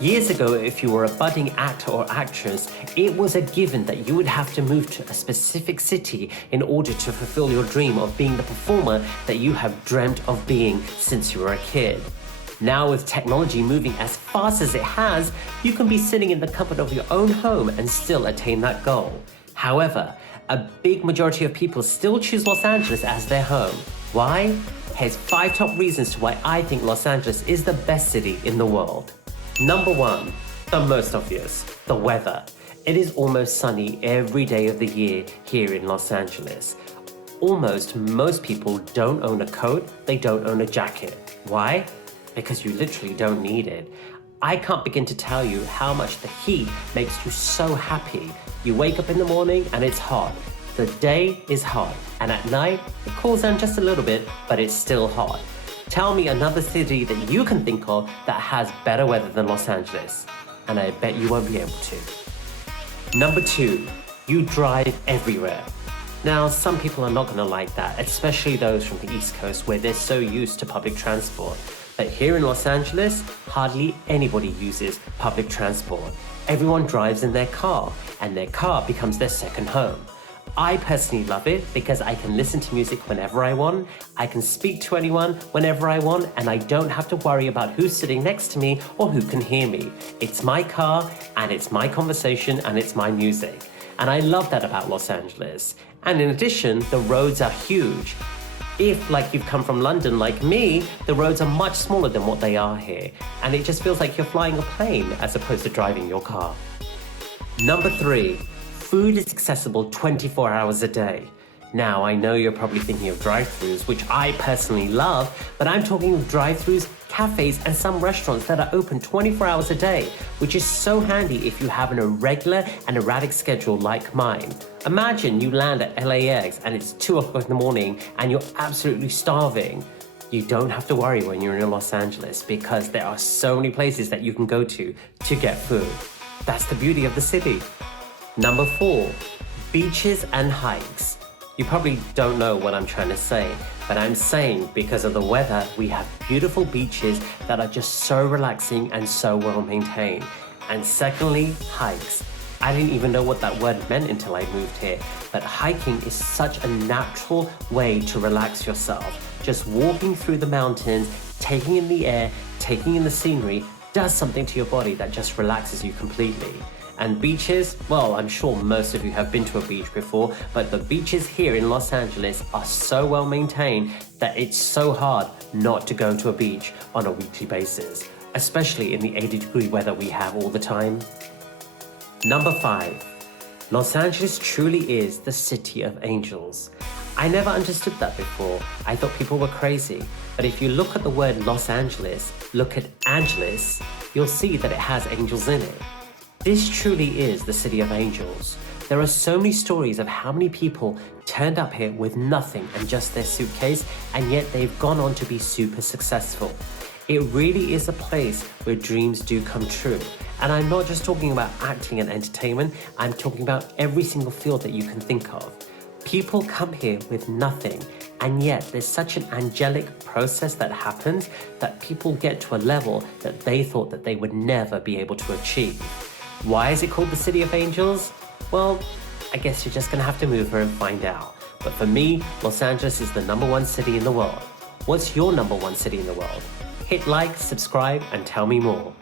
Years ago, if you were a budding actor or actress, it was a given that you would have to move to a specific city in order to fulfill your dream of being the performer that you have dreamt of being since you were a kid. Now, with technology moving as fast as it has, you can be sitting in the comfort of your own home and still attain that goal. However, a big majority of people still choose Los Angeles as their home. Why? Here's 5 top reasons to why I think Los Angeles is the best city in the world. Number 1, the most obvious, the weather. It is almost sunny every day of the year here in Los Angeles. Almost most people don't own a coat, they don't own a jacket. Why? Because you literally don't need it. I can't begin to tell you how much the heat makes you so happy. You wake up in the morning and it's hot. The day is hot, and at night it cools down just a little bit, but it's still hot. Tell me another city that you can think of that has better weather than Los Angeles, and I bet you won't be able to. Number 2, you drive everywhere. Now, some people are not going to like that, especially those from the East Coast where they're so used to public transport. But here in Los Angeles, hardly anybody uses public transport. Everyone drives in their car, and their car becomes their second home. I personally love it because I can listen to music whenever I want, I can speak to anyone whenever I want, and I don't have to worry about who's sitting next to me or who can hear me. It's my car, and it's my conversation, and it's my music. And I love that about Los Angeles. And in addition, the roads are huge. If, like, you've come from London like me, the roads are much smaller than what they are here, and it just feels like you're flying a plane as opposed to driving your car. Number 3, food is accessible 24 hours a day. Now, I know you're probably thinking of drive-thrus, which I personally love, but I'm talking of drive-thrus, cafes, and some restaurants that are open 24 hours a day, which is so handy if you have an irregular and erratic schedule like mine. Imagine you land at LAX and it's 2 o'clock in the morning and you're absolutely starving. You don't have to worry when you're in Los Angeles because there are so many places that you can go to get food. That's the beauty of the city. Number 4, beaches and hikes. You probably don't know what I'm trying to say, but I'm saying because of the weather, we have beautiful beaches that are just so relaxing and so well maintained. And secondly, hikes. I didn't even know what that word meant until I moved here, but hiking is such a natural way to relax yourself. Just walking through the mountains, taking in the air, taking in the scenery, does something to your body that just relaxes you completely. And beaches, well, I'm sure most of you have been to a beach before, but the beaches here in Los Angeles are so well maintained that it's so hard not to go to a beach on a weekly basis, especially in the 80-degree weather we have all the time. Number 5, Los Angeles truly is the city of angels. I never understood that before. I thought people were crazy. But if you look at the word Los Angeles, look at Angeles, you'll see that it has angels in it. This truly is the city of angels. There are so many stories of how many people turned up here with nothing and just their suitcase, and yet they've gone on to be super successful. It really is a place where dreams do come true. And I'm not just talking about acting and entertainment, I'm talking about every single field that you can think of. People come here with nothing, and yet there's such an angelic process that happens that people get to a level that they thought that they would never be able to achieve. Why is it called the City of Angels? Well, I guess you're just gonna have to move here and find out. But for me, Los Angeles is the number 1 city in the world. What's your number 1 city in the world? Hit like, subscribe, and tell me more.